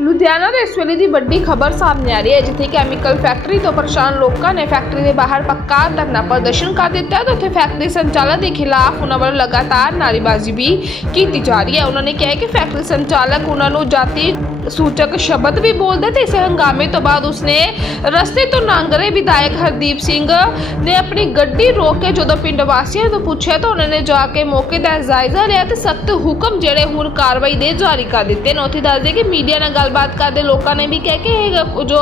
ਲੁਧਿਆਣਾ ਦੇ ਇਸ ਵੇਲੇ ਦੀ ਵੱਡੀ ਖਬਰ ਸਾਹਮਣੇ ਆ ਰਹੀ ਹੈ, ਜਿੱਥੇ ਕੈਮੀਕਲ ਫੈਕਟਰੀ ਤੋਂ ਪਰੇਸ਼ਾਨ ਲੋਕਾਂ ਨੇ ਫੈਕਟਰੀ ਦੇ ਬਾਹਰ ਪੱਕਾ ਧਰਨਾ ਪ੍ਰਦਰਸ਼ਨ ਕਰ ਦਿੱਤਾ ਤੇ ਉੱਥੇ ਫੈਕਟਰੀ ਸੰਚਾਲਕ ਦੇ ਖਿਲਾਫ ਉਹਨਾਂ ਵੱਲੋਂ ਲਗਾਤਾਰ ਨਾਅਰੇਬਾਜ਼ੀ ਵੀ ਕੀਤੀ ਜਾ ਰਹੀ ਹੈ। ਉਹਨਾਂ ਨੇ ਕਿਹਾ ਕਿ ਫੈਕਟਰੀ ਸੰਚਾਲਕ ਉਹਨਾਂ ਨੂੰ ਜਾਤੀ ਸੂਚਕ ਸ਼ਬਦ ਵੀ ਬੋਲਦਾ ਤੇ ਇਸ ਹੰਗਾਮੇ ਤੋਂ ਬਾਅਦ ਉਸਨੇ ਰਸਤੇ ਤੋਂ ਲੰਘ ਰਹੇ ਵਿਧਾਇਕ ਹਰਦੀਪ ਸਿੰਘ ਨੇ ਆਪਣੀ ਗੱਡੀ ਰੋਕ ਕੇ ਜਦੋਂ ਪਿੰਡ ਵਾਸੀਆਂ ਤੋਂ ਪੁੱਛਿਆ ਤਾਂ ਉਹਨਾਂ ਨੇ ਜਾ ਕੇ ਮੌਕੇ ਦਾ ਜਾਇਜ਼ਾ ਲਿਆ ਤੇ ਸਖਤ ਹੁਕਮ ਜਿਹੜੇ ਹੁਣ ਕਾਰਵਾਈ ਦੇ ਜਾਰੀ ਕਰ ਦਿੱਤੇ ਨੇ। ਉੱਥੇ ਦੱਸਦੇ ਕਿ ਮੀਡੀਆ ਨਾਲ ਗੱਲਬਾਤ ਕਰਦੇ ਲੋਕਾਂ ਨੇ ਵੀ ਕਿਹਾ ਕਿ ਇਹ ਜੋ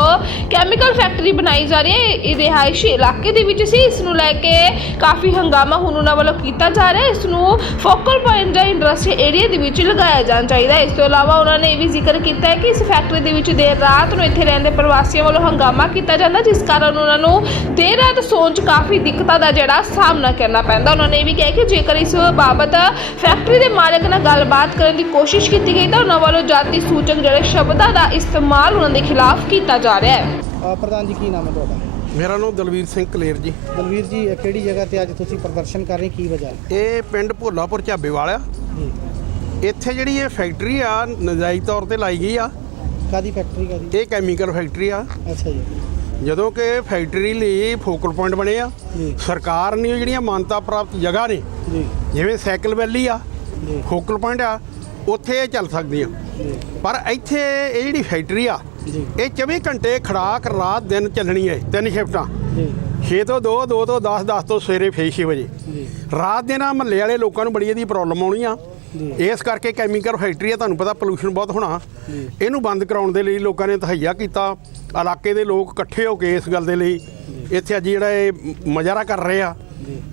ਕੈਮੀਕਲ ਫੈਕਟਰੀ ਬਣਾਈ ਜਾ ਰਹੀ ਹੈ, ਇਹ ਰਿਹਾਇਸ਼ੀ ਇਲਾਕੇ ਦੇ ਵਿੱਚ ਸੀ। ਇਸ ਨੂੰ ਲੈ ਕੇ ਕਾਫੀ ਹੰਗਾਮਾ ਹੁਣ ਉਹਨਾਂ ਵੱਲੋਂ ਕੀਤਾ ਜਾ ਰਿਹਾ ਇਸ ਨੂੰ ਫੋਕਲ ਪੁਆਇੰਟ ਜਾਂ ਇੰਡਸਟਰੀ ਏਰੀਆ ਦੇ ਵਿੱਚ ਲਗਾਇਆ ਜਾਣਾ ਚਾਹੀਦਾ ਇਸ ਤੋਂ ਇਲਾਵਾ ਉਹਨਾਂ ਨੇ ਇਹ ਵੀ ਜ਼ਿਕਰ ਕੀਤਾ ਹੈ ਕਿ ਇਸ ਫੈਕਟਰੀ ਦੇ ਵਿੱਚ ਦੇਰ ਰਾਤ ਨੂੰ ਇੱਥੇ ਰਹਿੰਦੇ ਪ੍ਰਵਾਸੀਆਂ ਵੱਲੋਂ ਹੰਗਾਮਾ ਕੀਤਾ ਜਾਂਦਾ, ਜਿਸ ਕਾਰਨ ਉਹਨਾਂ ਨੂੰ ਦੇਰ ਰਾਤ ਸੌਣ 'ਚ ਕਾਫੀ ਦਿੱਕਤਾਂ ਦਾ ਜਿਹੜਾ ਸਾਹਮਣਾ ਕਰਨਾ ਪੈਂਦਾ। ਉਹਨਾਂ ਨੇ ਇਹ ਵੀ ਕਿਹਾ ਕਿ ਜੇਕਰ ਇਸ ਬਾਬਤ ਫੈਕਟਰੀ ਦੇ ਮਾਲਕ ਨਾਲ ਗੱਲਬਾਤ ਕਰਨ ਦੀ ਕੋਸ਼ਿਸ਼ ਕੀਤੀ ਗਈ ਤਾਂ ਉਹਨਾਂ ਵੱਲੋਂ ਜਾਤੀ ਸੂਚਕ ਜਿਹੜੇ ਸ਼ਬਦ ਦਾ ਇਸਤੇਮਾਲ ਉਹਨਾਂ ਦੇ ਖਿਲਾਫ ਕੀਤਾ ਜਾ ਰਿਹਾ ਹੈ। ਅ, ਪ੍ਰਧਾਨ ਜੀ ਕੀ ਨਾਮ ਹੈ ਤੁਹਾਡਾ? ਮੇਰਾ ਨਾਮ ਦਲਵੀਰ ਸਿੰਘ ਕਲੇਰ ਜੀ। ਦਲਵੀਰ ਜੀ ਇਹ ਕਿਹੜੀ ਜਗ੍ਹਾ ਤੇ ਅੱਜ ਤੁਸੀਂ ਪ੍ਰਦਰਸ਼ਨ ਕਰ ਰਹੇ ਕੀ ਵਜ੍ਹਾ ਹੈ? ਇਹ ਪਿੰਡ ਭੋਲਾਪੁਰ ਝਾਬੇ ਵਾਲਿਆ ਜੀ। ਇੱਥੇ ਜਿਹੜੀ ਇਹ ਫੈਕਟਰੀ ਆ ਨਜਾਇਜ਼ ਤੌਰ ਤੇ ਲਾਈ ਗਈ ਆ। ਕਾਦੀ ਫੈਕਟਰੀ ਕਾਦੀ? ਇਹ ਕੈਮੀਕਲ ਫੈਕਟਰੀ ਆ। ਅੱਛਾ ਜੀ। ਜਦੋਂ ਕਿ ਫੈਕਟਰੀ ਲਈ ਫੋਕਲ ਪੁਆਇੰਟ ਬਣੇ ਆ। ਜੀ। ਸਰਕਾਰ ਨੇ ਜਿਹੜੀਆਂ ਮਾਨਤਾ ਪ੍ਰਾਪਤ ਜਗ੍ਹਾ ਨੇ ਜੀ। ਜਿਵੇਂ ਸਾਈਕਲ ਵੈਲੀ ਆ ਜੀ। ਫੋਕਲ ਪੁਆਇੰਟ ਆ ਉੱਥੇ ਇਹ ਚੱਲ ਸਕਦੀਆਂ। ਜੀ ਪਰ ਇੱਥੇ ਇਹ ਜਿਹੜੀ ਫੈਕਟਰੀ ਆ ਇਹ 24 ਘੰਟੇ ਖੜਾਕ ਰਾਤ ਦਿਨ ਚੱਲਣੀ ਹੈ ਤਿੰਨ ਸ਼ਿਫਟਾਂ ਜੀ। 6 ਤੋਂ 2 2 ਤੋਂ 10 10 ਤੋਂ ਸਵੇਰੇ ਫੇਰ ਛੇ ਵਜੇ। ਜੀ। ਰਾਤ ਦੇ ਨਾਲ ਮਹੱਲੇ ਵਾਲੇ ਲੋਕਾਂ ਨੂੰ ਬੜੀ ਇਹਦੀ ਪ੍ਰੋਬਲਮ ਆਉਣੀ ਆ। ਇਸ ਕਰਕੇ ਕੈਮੀਕਲ ਫੈਕਟਰੀ ਆ ਤੁਹਾਨੂੰ ਪਤਾ ਪੋਲੂਸ਼ਨ ਬਹੁਤ ਹੋਣਾ। ਇਹਨੂੰ ਬੰਦ ਕਰਾਉਣ ਦੇ ਲਈ ਲੋਕਾਂ ਨੇ ਤਹਈਆ ਕੀਤਾ। ਇਲਾਕੇ ਦੇ ਲੋਕ ਇਕੱਠੇ ਹੋ ਕੇ ਇਸ ਗੱਲ ਦੇ ਲਈ ਇੱਥੇ ਅੱਜ ਜਿਹੜਾ ਇਹ ਮਜ਼ਾਰਾ ਕਰ ਰਹੇ ਆ।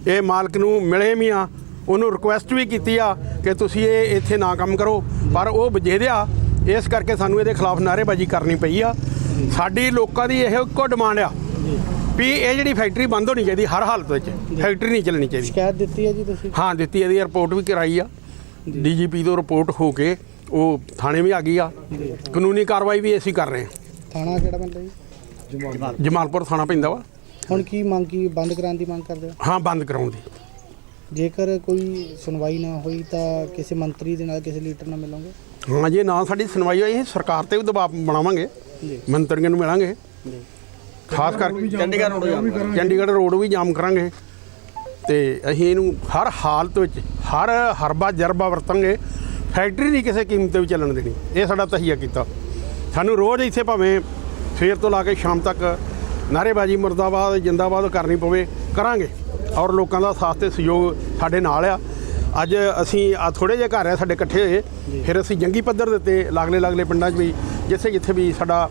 ਇਹ ਮਾਲਕ ਨੂੰ ਮਿਲੇ ਵੀ ਆ। ਉਹਨੂੰ ਰਿਕੁਐਸਟ ਵੀ ਕੀਤੀ ਆ ਕਿ ਤੁਸੀਂ ਇਹ ਇੱਥੇ ਨਾ ਕੰਮ ਕਰੋ। ਪਰ ਉਹ ਵਜੇਦਿਆ ਇਸ ਕਰਕੇ ਸਾਨੂੰ ਇਹਦੇ ਖਿਲਾਫ ਨਾਅਰੇਬਾਜ਼ੀ ਕਰਨੀ ਪਈ ਆ। ਸਾਡੀ ਲੋਕਾਂ ਦੀ ਇਹ ਇੱਕੋ ਡਿਮਾਂਡ ਆ ਵੀ ਇਹ ਜਿਹੜੀ ਫੈਕਟਰੀ ਬੰਦ ਹੋਣੀ ਚਾਹੀਦੀ ਹਰ ਹਾਲਤ ਵਿੱਚ ਫੈਕਟਰੀ ਨਹੀਂ ਚੱਲਣੀ ਚਾਹੀਦੀ। ਸ਼ਿਕਾਇਤ ਦਿੱਤੀ ਹੈ ਜੀ ਤੁਸੀਂ? ਹਾਂ ਦਿੱਤੀ ਇਹਦੀ ਰਿਪੋਰਟ ਵੀ ਕਰਾਈ ਆ। ਡੀਜੀਪੀ ਤੋਂ ਰਿਪੋਰਟ ਹੋ ਕੇ ਉਹ ਥਾਣੇ ਵੀ ਆ ਗਈ ਆ। ਕਾਨੂੰਨੀ ਕਾਰਵਾਈ ਵੀ ਅਸੀਂ ਕਰ ਰਹੇ ਥਾਣਾ ਕਿਹੜਾ ਬੰਦਾ ਜੀ? ਹਾਂ ਜਮਾਲਪੁਰ ਥਾਣਾ ਪੈਂਦਾ ਵਾ। ਹੁਣ ਕੀ ਮੰਗ ਕੀ ਬੰਦ ਕਰਾਉਣ ਦੀ ਮੰਗ ਕਰਦੇ ਹੋ? ਹਾਂ ਬੰਦ ਕਰਾਉਣ ਦੀ। ਜੇਕਰ ਕੋਈ ਸੁਣਵਾਈ ਨਾ ਹੋਈ ਤਾਂ ਕਿਸੇ ਮੰਤਰੀ ਦੇ ਨਾਲ ਕਿਸੇ ਲੀਡਰ ਨਾਲ ਮਿਲੋਗੇ? ਹਾਂ ਜੇ ਨਾ ਸਾਡੀ ਸੁਣਵਾਈ ਹੋਈ ਅਸੀਂ ਸਰਕਾਰ ਤੇ ਵੀ ਦਬਾਅ ਬਣਾਵਾਂਗੇ। ਜੀ। ਮੰਤਰੀਆਂ ਨੂੰ ਮਿਲਾਂਗੇ। ਜੀ। ਖਾਸ ਕਰਕੇ ਚੰਡੀਗੜ੍ਹ ਰੋਡ ਚੰਡੀਗੜ੍ਹ ਰੋਡ ਵੀ ਜਾਮ ਕਰਾਂਗੇ। ਤੇ ਅਸੀਂ ਇਹਨੂੰ ਹਰ ਹਾਲਤ ਵਿੱਚ ਹਰ ਹਰਬਾ ਜਰਬਾ ਵਰਤਾਂਗੇ। ਫੈਕਟਰੀ ਨਹੀਂ ਕਿਸੇ ਕੀਮਤ ਤੇ ਵੀ ਚੱਲਣ ਦੇਣੀ। ਇਹ ਸਾਡਾ ਤਹੀਆ ਕੀਤਾ। ਸਾਨੂੰ ਰੋਜ਼ ਇੱਥੇ ਭਾਵੇਂ ਸਵੇਰ ਤੋਂ ਲਾ ਕੇ ਸ਼ਾਮ ਤੱਕ ਨਾਅਰੇਬਾਜ਼ੀ ਮੁਰਦਾਬਾਦ ਜਿੰਦਾਬਾਦ ਕਰਨੀ ਪਵੇ ਕਰਾਂਗੇ। ਔਰ ਲੋਕਾਂ ਦਾ ਸਾਥ ਤੇ ਸਹਿਯੋਗ ਸਾਡੇ ਨਾਲ ਆ। ਅੱਜ ਅਸੀਂ ਆ ਥੋੜੇ ਜਿਹੇ ਘਰ ਆ ਸਾਡੇ ਇਕੱਠੇ ਹੋਏ। ਫਿਰ ਅਸੀਂ ਜੰਗੀ ਪੱਧਰ ਦੇ ਉੱਤੇ ਲਾਗਲੇ ਲਾਗਲੇ ਪਿੰਡਾਂ 'ਚ ਵੀ ਜਿੱਥੇ ਜਿੱਥੇ ਵੀ ਸਾਡਾ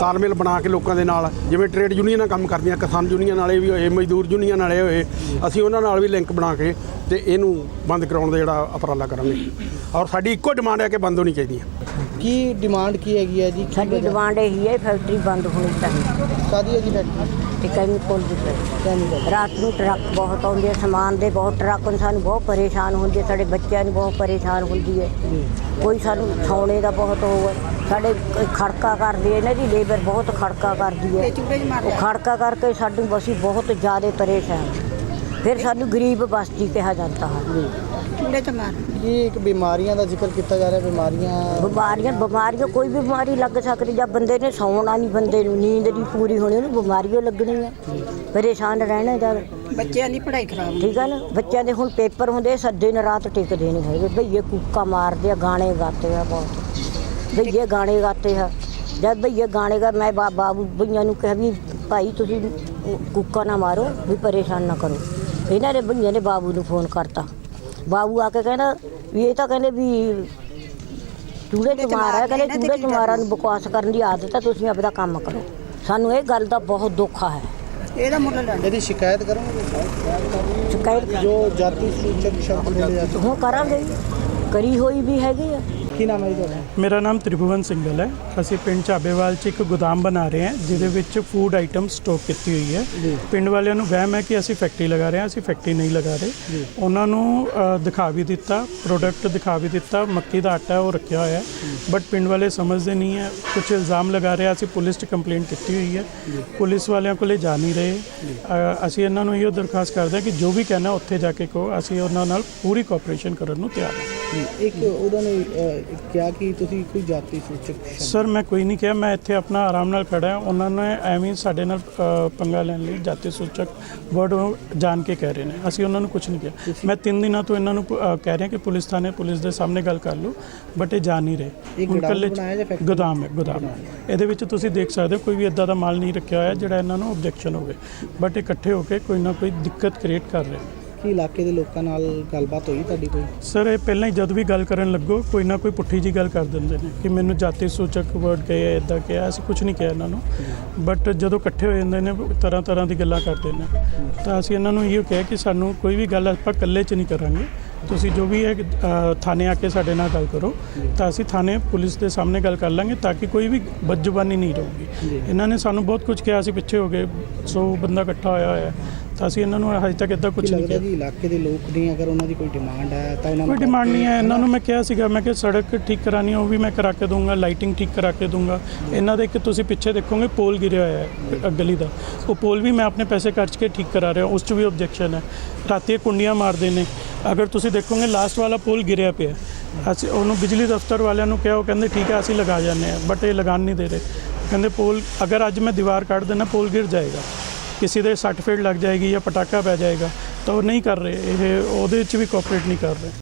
ਤਾਲਮੇਲ ਬਣਾ ਕੇ ਲੋਕਾਂ ਦੇ ਨਾਲ ਜਿਵੇਂ ਟ੍ਰੇਡ ਯੂਨੀਅਨਾਂ ਕੰਮ ਕਰਦੀਆਂ ਕਿਸਾਨ ਯੂਨੀਅਨ ਵਾਲੇ ਵੀ ਹੋਏ ਮਜ਼ਦੂਰ ਯੂਨੀਅਨ ਵਾਲੇ ਹੋਏ ਅਸੀਂ ਉਹਨਾਂ ਨਾਲ ਵੀ ਲਿੰਕ ਬਣਾ ਕੇ ਤੇ ਇਹਨੂੰ ਬੰਦ ਕਰਾਉਣ ਦਾ ਜਿਹੜਾ ਉਪਰਾਲਾ ਕਰਾਂਗੇ। ਔਰ ਸਾਡੀ ਇੱਕੋ ਡਿਮਾਂਡ ਹੈ ਕਿ ਬੰਦ ਹੋਣੀ ਚਾਹੀਦੀ ਹੈ ਕੀ ਡਿਮਾਂਡ ਕੀ ਹੈਗੀ ਹੈ ਜੀ? ਸਾਡੀ ਡਿਮਾਂਡ ਇਹੀ ਹੈ ਫੈਕਟਰੀ ਬੰਦ ਹੋਣੀ ਚਾਹੀਦੀ। ਕਾਦੀ ਹੈ ਜੀ ਫੈਕਟਰੀ ਤੇ ਕੈਮੀਕਲ ਦੀ ਰਾਤ ਨੂੰ ਟਰੱਕ ਬਹੁਤ ਆਉਂਦੇ ਆ ਸਮਾਨ ਦੇ ਬਹੁਤ ਟਰੱਕ ਨੂੰ ਸਾਨੂੰ ਬਹੁਤ ਪਰੇਸ਼ਾਨ ਹੁੰਦੇ ਆ, ਸਾਡੇ ਬੱਚਿਆਂ ਨੂੰ ਬਹੁਤ ਪਰੇਸ਼ਾਨ ਹੁੰਦੀ ਹੈ। ਕੋਈ ਸਾਨੂੰ ਸੌਣੇ ਦਾ ਬਹੁਤ ਉਹ ਹੈ। ਸਾਡੇ ਕ- ਖੜਕਾ ਕਰਦੀ ਹੈ ਇਹਨਾਂ ਦੀ ਲੇਬਰ ਬਹੁਤ ਖੜਕਾ ਕਰਦੀ ਹੈ। ਉਹ ਖੜਕਾ ਕਰਕੇ ਸਾਨੂੰ ਬਸੀ ਬਹੁਤ ਜ਼ਿਆਦਾ ਪਰੇਸ਼ਾਨ। ਫਿਰ ਸਾਨੂੰ ਗਰੀਬ ਬਸਤੀ ਕਿਹਾ ਜਾਂਦਾ ਹੈ। ਜੀ ਕੀ ਇੱਕ ਬਿਮਾਰੀਆਂ ਦਾ ਜ਼ਿਕਰ ਕੀਤਾ ਜਾ ਰਿਹਾ ਬਿਮਾਰੀਆਂ ਬਿਮਾਰੀਆਂ ਬਿਮਾਰੀਆਂ ਕੋਈ ਵੀ ਬਿਮਾਰੀ ਲੱਗ ਸਕਦੀ ਜਾਂ ਬੰਦੇ ਨੇ ਸੌਣਾ ਨਹੀਂ ਬੰਦੇ ਨੂੰ ਨੀਂਦ ਨਹੀਂ ਪੂਰੀ ਹੋਣੀ ਉਹਨੂੰ ਬਿਮਾਰੀਆਂ ਲੱਗਣੀਆਂ ਪਰੇਸ਼ਾਨ ਰਹਿਣਾ ਜਦ ਬੱਚਿਆਂ ਦੀ ਪੜ੍ਹਾਈ ਖਰਾਬ ਠੀਕ ਹੈ ਨਾ? ਬੱਚਿਆਂ ਦੇ ਹੁਣ ਪੇਪਰ ਹੁੰਦੇ ਸੱਦੇ ਨੇ ਰਾਤ ਟਿਕਦੇ ਨਹੀਂ ਹੈਗੇ। ਭਈਏ ਕੁੱਕਾ ਮਾਰਦੇ ਆ ਗਾਣੇ ਗਾਤੇ ਆ ਬਹੁਤ। ਭਈਏ ਗਾਣੇ ਗਾਤੇ ਆ। ਜਦ ਭਈਏ ਗਾਣੇ ਗਾ ਮੈਂ ਬਾਬੂ ਭਈਆਂ ਨੂੰ ਕਿਹਾ ਵੀ ਭਾਈ ਤੁਸੀਂ ਕੁੱਕਾ ਨਾ ਮਾਰੋ ਵੀ ਪਰੇਸ਼ਾਨ ਨਾ ਕਰੋ। ਇਹਨਾਂ ਨੇ ਭਈਏ ਨੇ ਬਾਬੂ ਨੂੰ ਫੋਨ ਕਰਤਾ। ਬਾਬੂ ਆ ਕੇ ਕਹਿੰਦਾ ਵੀ ਇਹ ਤਾਂ ਕਹਿੰਦੇ ਵੀ ਚੂੜੇ ਚਮਾਰਾ ਹੈ ਕਹਿੰਦੇ ਚੂੜੇ ਚਮਾਰਾ ਨੂੰ ਬਕਵਾਸ ਕਰਨ ਦੀ ਆਦਤ ਹੈ ਤੁਸੀਂ ਆਪਦਾ ਕੰਮ ਕਰੋ। ਸਾਨੂੰ ਇਹ ਗੱਲ ਦਾ ਬਹੁਤ ਦੁੱਖ ਹੈ ਇਹਦਾ ਮੁੱਲ ਲੈਣਾ ਇਹਦੀ ਸ਼ਿਕਾਇਤ ਕਰੋਗੇ? ਸ਼ਿਕਾਇਤ ਜੋ ਜਾਤੀ ਸੂਚਕ ਸ਼ਬਦ ਬੋਲੇ ਜਾਂਦੇ ਹੁਣ ਕਰਾਂਗੇ। ਕਰੀ ਹੋਈ ਵੀ ਹੈਗੀ ਆ। ਕੀ ਨਾਮ ਹੈ ਜੀ ਤੁਹਾਡਾ? ਮੇਰਾ ਨਾਮ ਤ੍ਰਿਭੁਵਨ ਸਿੰਘਲ ਹੈ। ਅਸੀਂ ਪਿੰਡ ਚਾਬੇਵਾਲ 'ਚ ਇੱਕ ਗੋਦਾਮ ਬਣਾ ਰਹੇ ਹਾਂ ਜਿਹਦੇ ਵਿੱਚ ਫੂਡ ਆਈਟਮ ਸਟਾਕ ਕੀਤੀ ਹੋਈ ਹੈ। ਪਿੰਡ ਵਾਲਿਆਂ ਨੂੰ ਵਹਿਮ ਹੈ ਕਿ ਅਸੀਂ ਫੈਕਟਰੀ ਲਗਾ ਰਹੇ ਹਾਂ ਅਸੀਂ ਫੈਕਟਰੀ ਨਹੀਂ ਲਗਾ ਰਹੇ। ਉਹਨਾਂ ਨੂੰ ਅ, ਦਿਖਾ ਵੀ ਦਿੱਤਾ ਪ੍ਰੋਡਕਟ ਦਿਖਾ ਵੀ ਦਿੱਤਾ ਮੱਕੀ ਦਾ ਆਟਾ ਉਹ ਰੱਖਿਆ ਹੋਇਆ ਹੈ। ਬਟ ਪਿੰਡ ਵਾਲੇ ਸਮਝਦੇ ਨਹੀਂ ਹੈ ਕੁਝ ਇਲਜ਼ਾਮ ਲਗਾ ਰਹੇ ਆ, ਅਸੀਂ ਪੁਲਿਸ 'ਚ ਕੰਪਲੇਂਟ ਕੀਤੀ ਹੋਈ ਹੈ। ਪੁਲਿਸ ਵਾਲਿਆਂ ਕੋਲੇ ਜਾ ਨਹੀਂ ਰਹੇ। ਅ, ਅਸੀਂ ਇਹਨਾਂ ਨੂੰ ਇਹੋ ਦਰਖਾਸਤ ਕਰਦੇ ਹਾਂ ਕਿ ਜੋ ਵੀ ਕਹਿਣਾ ਉੱਥੇ ਜਾ ਕੇ ਕਹੋ ਅਸੀਂ ਉਹਨਾਂ ਨਾਲ ਪੂਰੀ ਕੋਆਪਰੇਸ਼ਨ ਕਰਨ ਨੂੰ ਤਿਆਰ ਹਾਂ। ਇੱਕ ਉਹਨਾਂ ਨੇ ਕਿਹਾ ਕਿ ਤੁਸੀਂ ਕੋਈ ਜਾਤੀ ਸੂਚਕ ਸ਼ਬਦ- ਸਰ ਮੈਂ ਕੋਈ ਨਹੀਂ ਕਿਹਾ। ਮੈਂ ਇੱਥੇ ਆਪਣਾ ਆਰਾਮ ਨਾਲ ਖੜਾ ਹਾਂ। ਉਹਨਾਂ ਨੇ ਐਵੇਂ ਸਾਡੇ ਨਾਲ ਅ, ਪੰਗਾ ਲੈਣ ਲਈ ਜਾਤੀ ਸੂਚਕ ਵਰਡ ਜਾਣ ਕੇ ਕਹਿ ਰਹੇ ਨੇ। ਅਸੀਂ ਉਹਨਾਂ ਨੂੰ ਕੁਝ ਨਹੀਂ ਕਿਹਾ। ਮੈਂ ਤਿੰਨ ਦਿਨਾਂ ਤੋਂ ਇਹਨਾਂ ਨੂੰ ਪ- ਅ, ਕਹਿ ਰਿਹਾ ਕਿ ਪੁਲਿਸ ਥਾਣੇ ਪੁਲਿਸ ਦੇ ਸਾਹਮਣੇ ਗੱਲ ਕਰ ਲਓ ਬਟ ਇਹ ਜਾ ਨਹੀਂ ਰਹੇ। ਇਹ ਹੁਣ ਗੋਦਾਮ ਇਕੱਲੇ 'ਚ- ਬਣਾਇਆ ਜਾਂ factory? ਗੋਦਾਮ ਹੈ ਗੋਦਾਮ। ਹੈ। ਇਹਦੇ ਵਿੱਚ ਤੁਸੀਂ ਦੇਖ ਸਕਦੇ ਹੋ ਕੋਈ ਵੀ ਇਦਾਂ ਦਾ ਮਾਲ ਨਹੀਂ ਰੱਖਿਆ ਹੋਇਆ ਜਿਹੜਾ ਇਹਨਾਂ ਨੂੰ ਆਬਜੈਕਸ਼ਨ ਹੋਵੇ। ਬਟ ਇਕੱਠੇ ਹੋ ਕੇ ਕੋਈ ਨਾ ਕੋਈ ਦਿੱਕਤ ਕ੍ਰੀਏਟ ਕਰ ਰਹੇ। ਨੇ ਕੀ ਇਲਾਕੇ ਦੇ ਲੋਕਾਂ ਨਾਲ ਗੱਲਬਾਤ ਹੋਈ ਤੁਹਾਡੀ ਕੋਈ? ਸਰ ਇਹ ਪਹਿਲਾਂ ਹੀ ਜਦ ਵੀ ਗੱਲ ਕਰਨ ਲੱਗੋ ਕੋਈ ਨਾ ਕੋਈ ਪੁੱਠੀ ਜੀ ਗੱਲ ਕਰ ਦਿੰਦੇ ਨੇ ਕਿ ਮੈਨੂੰ ਜਾਤੀ ਸੂਚਕ ਵਰਡ ਕਹੇ ਇਦਾਂ ਕਿਹਾ ਅਸੀਂ ਕੁਝ ਨਹੀਂ ਕਿਹਾ ਇਹਨਾਂ ਨੂੰ। ਬਟ ਜਦੋਂ ਇਕੱਠੇ ਹੋ ਜਾਂਦੇ ਨੇ ਤਰ੍ਹਾਂ ਤਰ੍ਹਾਂ ਦੀ ਗੱਲਾਂ ਕਰਦੇ ਨੇ ਤਾਂ ਅਸੀਂ ਇਹਨਾਂ ਨੂੰ ਇਹੋ ਕਿਹਾ ਕਿ ਸਾਨੂੰ ਕੋਈ ਵੀ ਗੱਲ ਆਪਾਂ ਇਕੱਲੇ 'ਚ ਨਹੀਂ ਕਰਾਂਗੇ। ਤੁਸੀਂ ਜੋ ਵੀ ਹੈ ਥਾਣੇ ਆ ਕੇ ਸਾਡੇ ਨਾਲ ਗੱਲ ਕਰੋ ਤਾਂ ਅਸੀਂ ਥਾਣੇ ਪੁਲਿਸ ਦੇ ਸਾਹਮਣੇ ਗੱਲ ਕਰ ਲਾਂਗੇ ਤਾਂ ਕਿ ਕੋਈ ਵੀ ਬਦਜ਼ੁਬਾਨੀ ਨਹੀਂ ਰਹੂਗੀ। ਇਹਨਾਂ ਨੇ ਸਾਨੂੰ ਬਹੁਤ ਕੁਝ ਕਿਹਾ ਅਸੀਂ ਪਿੱਛੇ ਹੋ ਗਏ ਸੋ ਬੰਦਾ ਇਕੱਠਾ ਹੋਇਆ ਹੋਇਆ। ਤਾਂ ਅਸੀਂ ਇਹਨਾਂ ਨੂੰ ਹਜੇ ਤੱਕ ਇਦਾਂ ਕੁਝ ਨਹੀਂ ਲੱਗਦਾ ਕਿਹਾ। ਜੀ ਇਲਾਕੇ ਦੇ ਲੋਕ ਨੇ ਅਗਰ ਉਹਨਾਂ ਦੀ ਕੋਈ ਡਿਮਾਂਡ ਹੈ ਤਾਂ ਉਹਨਾਂ ਕੋਈ ਡਿਮਾਂਡ ਨਹੀਂ ਹੈ। ਇਹਨਾਂ ਨੂੰ ਮੈਂ ਕਿਹਾ ਸੀਗਾ ਮੈਂ ਕਿ ਸੜਕ ਠੀਕ ਕਰਾਣੀ ਉਹ ਵੀ ਮੈਂ ਕਰਾ ਕੇ ਦੂੰਗਾ ਲਾਈਟਿੰਗ ਠੀਕ ਕਰਾ ਕੇ ਦੂੰਗਾ ਇਹਨਾਂ ਦੇ ਇੱਕ ਤੁਸੀਂ ਪਿੱਛੇ ਦੇਖੋਗੇ ਪੋਲ ਗਿਰਿਆ ਹੋਇਆ ਹੈ ਗਲੀ ਦਾ। ਉਹ ਪੋਲ ਵੀ ਮੈਂ ਆਪਣੇ ਪੈਸੇ ਖਰਚ ਕੇ ਠੀਕ ਕਰਾ ਰਿਹਾ ਉਸ 'ਚ ਵੀ ਆਬਜੈਕਸ਼ਨ ਹੈ। ਰਾਤੀ ਕੁੰਡੀਆਂ ਮਾਰਦੇ ਨੇ। ਅਗਰ ਤੁਸੀਂ ਦੇਖੋਗੇ ਲਾਸਟ ਵਾਲਾ ਪੋਲ ਗਿਰਿਆ ਪਿਆ ਅਸੀਂ ਉਹਨੂੰ ਬਿਜਲੀ ਦਫ਼ਤਰ ਵਾਲਿਆਂ ਨੂੰ ਕਿਹਾ ਉਹ ਕਹਿੰਦੇ ਠੀਕ ਹੈ ਅਸੀਂ ਲਗਾ ਜਾਂਦੇ ਹਾਂ। ਬਟ ਇਹ ਲਗਾਉਣ ਨਹੀਂ ਦੇ ਰਹੇ। ਕਹਿੰਦੇ ਪੋਲ ਅਗਰ ਅੱਜ ਮੈਂ ਦੀਵਾਰ ਕੱਢ ਦੇਣਾ ਪੋਲ ਗਿਰ ਜਾਏਗਾ। ਕਿਸੇ ਦੇ ਸੱਟ ਫੇਟ ਲੱਗ ਜਾਏਗੀ ਜਾਂ ਪਟਾਕਾ ਪੈ ਜਾਏਗਾ ਤਾਂ ਉਹ ਨਹੀਂ ਕਰ ਰਹੇ, ਇਹ ਉਹਦੇ 'ਚ ਵੀ ਕੋਆਪਰੇਟ ਨਹੀਂ ਕਰ ਰਹੇ।